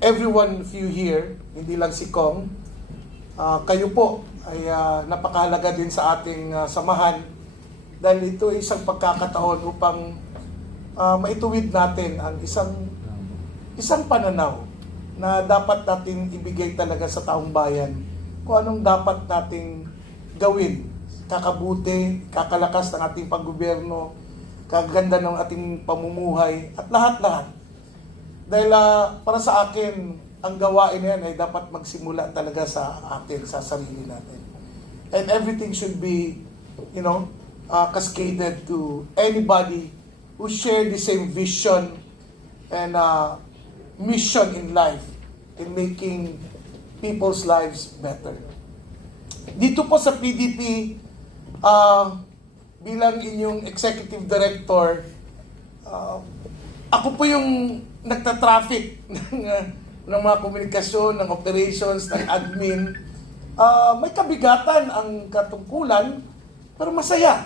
everyone of you here, hindi lang si Kong, kayo po ay napakahalaga din sa ating samahan dahil ito ay isang pagkakataon upang maituwid natin ang isang pananaw na dapat natin ibigay talaga sa taong bayan kung anong dapat nating gawin, kakabuti, kakalakas ng ating paggobyerno, kaganda ng ating pamumuhay at lahat-lahat. Dahil para sa akin, ang gawain yan ay dapat magsimula talaga sa atin, sa sarili natin. And everything should be, cascaded to anybody who share the same vision and mission in life in making people's lives better. Dito po sa PDP, bilang inyong executive director, ako po yung nagta-traffic ng mga komunikasyon, ng operations, ng admin. May kabigatan ang katungkulan, pero masaya.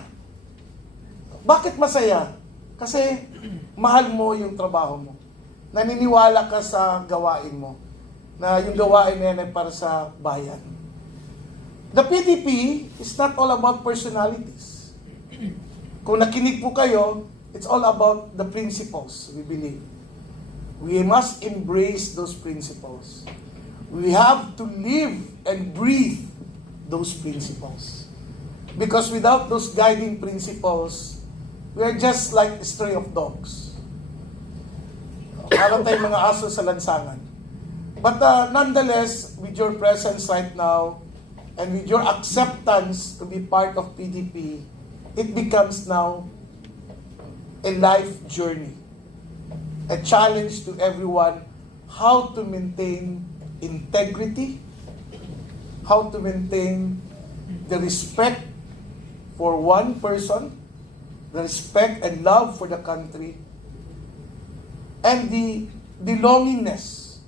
Bakit masaya? Kasi mahal mo yung trabaho mo. Naniniwala ka sa gawain mo, na yung gawain na yan ay para sa bayan. The PDP is not all about personalities. Kung nakinig po kayo, it's all about the principles we believe. We must embrace those principles. We have to live and breathe those principles. Because without those guiding principles, we are just like a stray of dogs. Parang tayong mga aso sa lansangan. But nonetheless, with your presence right now, and with your acceptance to be part of PDP, it becomes now a life journey. A challenge to everyone how to maintain integrity, how to maintain the respect for one person, the respect and love for the country, and the belongingness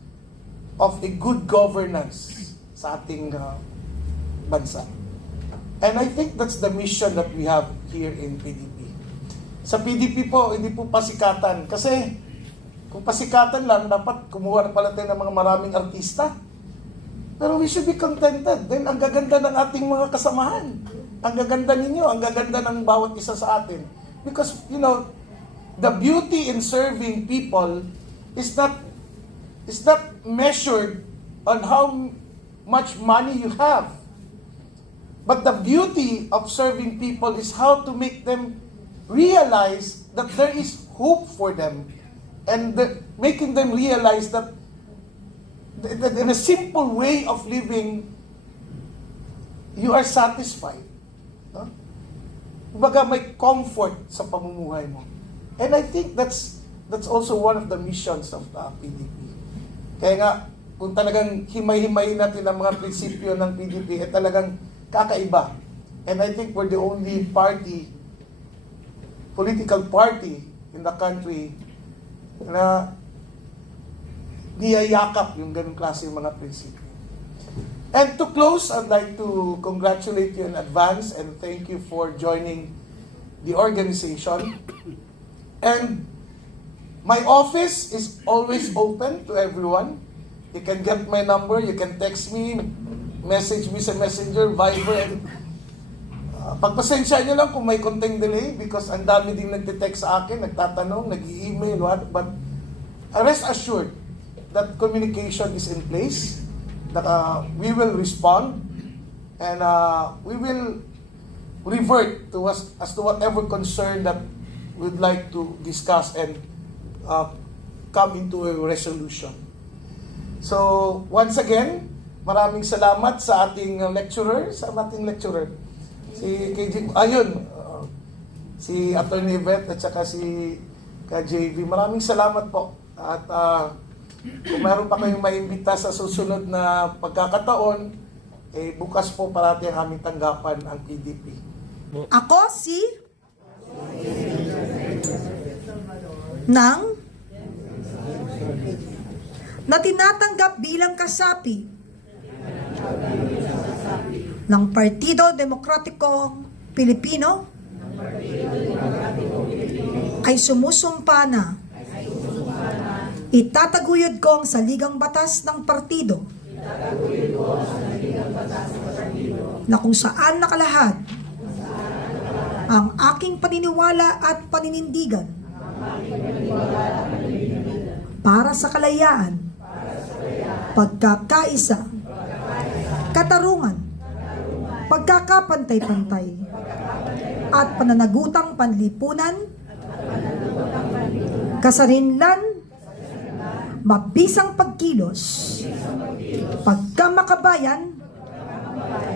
of a good governance sa ating bansa. And I think that's the mission that we have here in PDP. Sa PDP po, hindi po pasikatan. Kasi kung pasikatan lang, dapat kumuha na pala tayo ng mga maraming artista. Pero we should be contented. Then ang gaganda ng ating mga kasamahan. Ang gaganda ninyo, ang gaganda ng bawat isa sa atin. Because, the beauty in serving people is not measured on how much money you have. But the beauty of serving people is how to make them realize that there is hope for them, and making them realize that in a simple way of living, you are satisfied. No? Kumbaga may comfort sa pamumuhay mo. And I think that's also one of the missions of PDP. Kaya nga, kung talagang himay-himayin natin ang mga prinsipyo ng PDP, talagang kakaiba. And I think we're the only political party in the country na niyayakap yung ganung klase yung mga prinsipyo. And to close, I'd like to congratulate you in advance and thank you for joining the organization. And my office is always open to everyone. You can get my number, you can text me, message me sa Messenger, Viber, and pagpasensya nyo lang kung may konting delay because ang dami din nagte-text sa akin, nagtatanong, nag-i-email, but rest assured that communication is in place, that we will respond, and we will revert to as to whatever concern that we'd like to discuss and come into a resolution. So, once again, maraming salamat sa ating lecturer, si KJ, si Attorney Yvette at saka si KJV. Maraming salamat po. At kung meron pa kayong maimbita sa susunod na pagkakataon, bukas po parati ang aming tanggapan ang PDP. Ako si na tinatanggap bilang kasapi ng Partido Demokratiko Pilipino ay sumusumpa na Itataguyod ko ang saligang batas ng partido na kung saan nakalahad ang aking paniniwala at paninindigan para sa kalayaan, pagkakaisa, katarungan, pagkakapantay-pantay, at pananagutang panlipunan, kasarinlan, mabisang pagkilos, pagkamakabayan,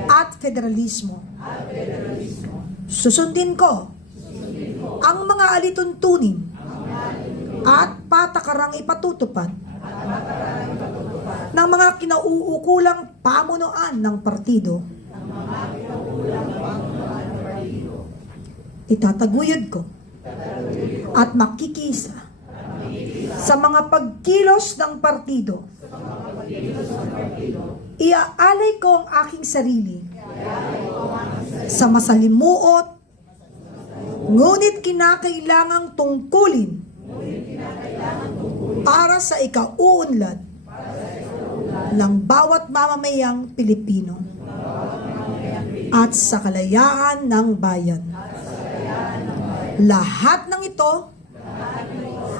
at federalismo. Susundin ko ang mga alituntunin at patakarang ipatutupad ng mga kinauukulang pamunuan ng partido. Itataguyod ko at makikisa sa mga pagkilos ng partido. Iaalay ko ang aking sarili sa masalimuot, ngunit kinakailangang tungkulin para sa ikauunlad ng bawat mamamayang Pilipino at sa kalayaan ng bayan. Lahat ng ito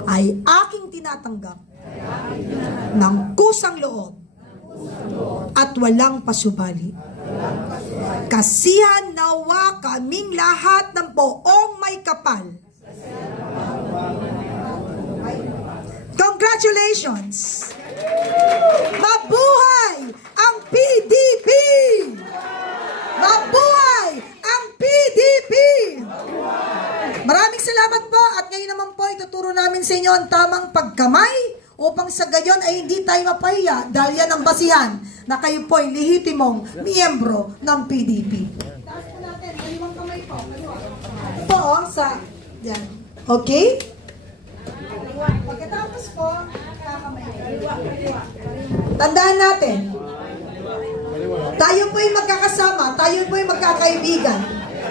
ay aking tinatanggap ng kusang loob at walang pasubali. Kasihan nawa kaming lahat ng poong may kapal. Congratulations! Mabuhay ang PDP! Mabuhay ang PDP! Maraming salamat po at ngayon naman po ituturo namin sa inyo ang tamang pagkamay upang sa gayon ay hindi tayo mapahiya dahil yan ang basihan na kayo po ay lehitimong miyembro ng PDP. Taas po natin, kaliwang kamay po. Ito o, sa, yan. Okay? Pagkatapos po, kakamay. Tandaan natin, tayo po ay magkakasama, tayo po ay magkakaibigan.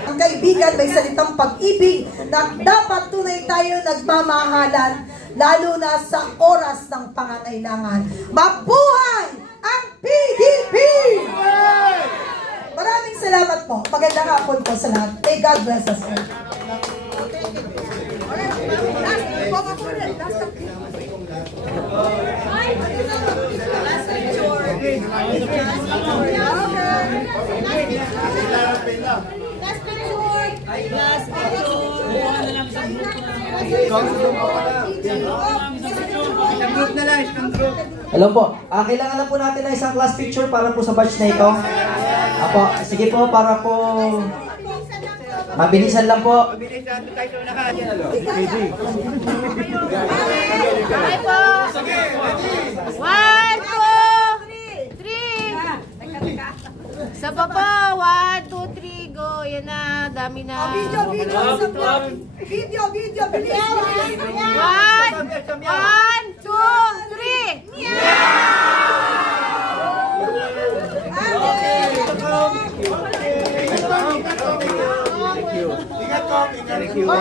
Ang kaibigan may salitang pag-ibig na dapat tunay tayo nagmamahalan lalo na sa oras ng pangangailangan. Mabuhay ang PDP! Maraming salamat po. Magandang hapon po sa lahat. May God bless us all. Hello po. Kailangan na po natin ng isang class picture para po sa batch na ito. Apo, sige po para po mabilisan lang po. Hi po! 1, 2, 3! Sa baba, 1, 2, 3, go! Yan na, dami na. Video, bilis! 1, 2, 3! Thank you.